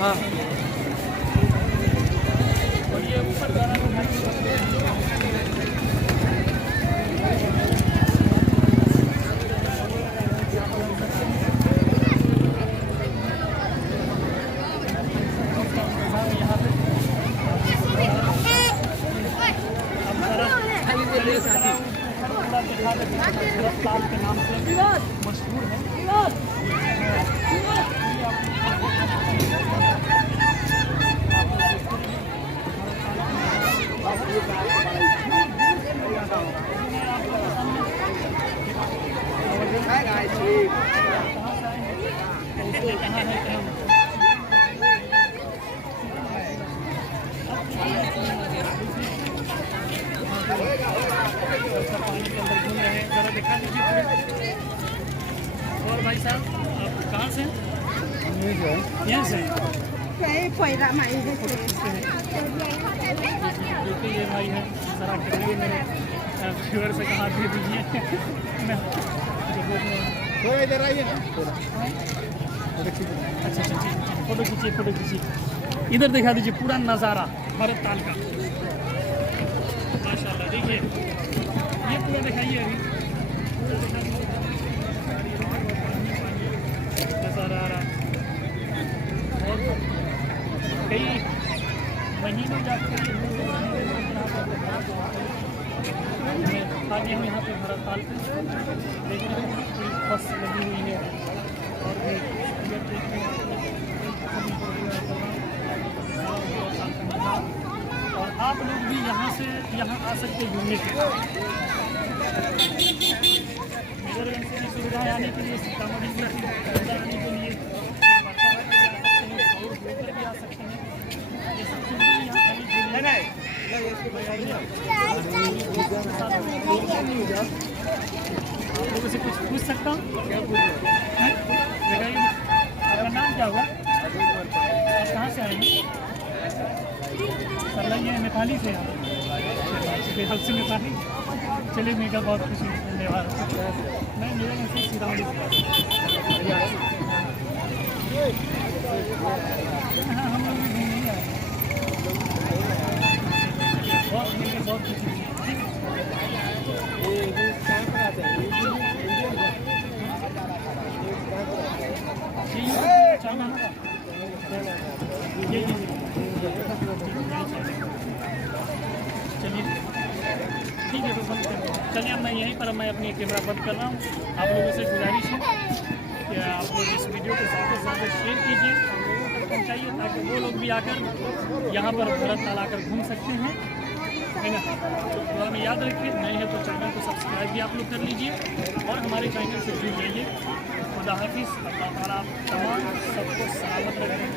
हाँ ताल के नाम से मशहूर है। और भाई साहब आप कहाँ से हैं? यहाँ से देखिए ये भाई है जरा करिए मेरे व्यूअर से कहा दे दीजिए। इधर आइए ना अच्छा फोटो खींचिए इधर दिखा दीजिए पूरा नज़ारा भरत ताल का माशाल्लाह। देखिए ये पूरा दिखाइए अभी नज़ारा आ रहा और कई महीनों जाकर आगे हम यहाँ पे भरत ताल पे देख रहे हैं बस लगी हुई है और और आप लोग भी यहाँ से यहाँ आ सकते घूमने के लिए। मेजरगंज से सुविधा आने के लिए सीतामढ़ी से सुविधा आने के लिए और होकर भी आ सकते हैं। ये सब सुविधा यहाँ लोगों से कुछ पूछ सकता हूँ? आपका नाम क्या हुआ? आप कहाँ से आएंगे? सरला ये नेपाली से से नेपाली। चलिए मेरा बहुत खुशी धन्यवाद। मैं मेरे यहाँ से सीतामढ़ी से हाँ हम लोग भी घूमने आए बहुत खुशी चलिए ठीक है तो बंद कर चलिए अब मैं यहीं पर मैं अपनी कैमरा बंद कर रहा हूँ। आप लोगों से गुजारिश है कि आप लोग इस वीडियो को ज़्यादा से ज़्यादा शेयर कीजिए पहुँचाइए ताकि वो लोग भी आकर यहाँ पर भरत ताल आकर घूम सकते हैं है ना। तो हमें याद रखिए नए हैं तो चैनल को सब्सक्राइब भी आप लोग कर लीजिए और हमारे चैनल से जुड़ जाइए। खुदा हाफिज़। अल्लाह ताला तमाम सबको सलामत रखें।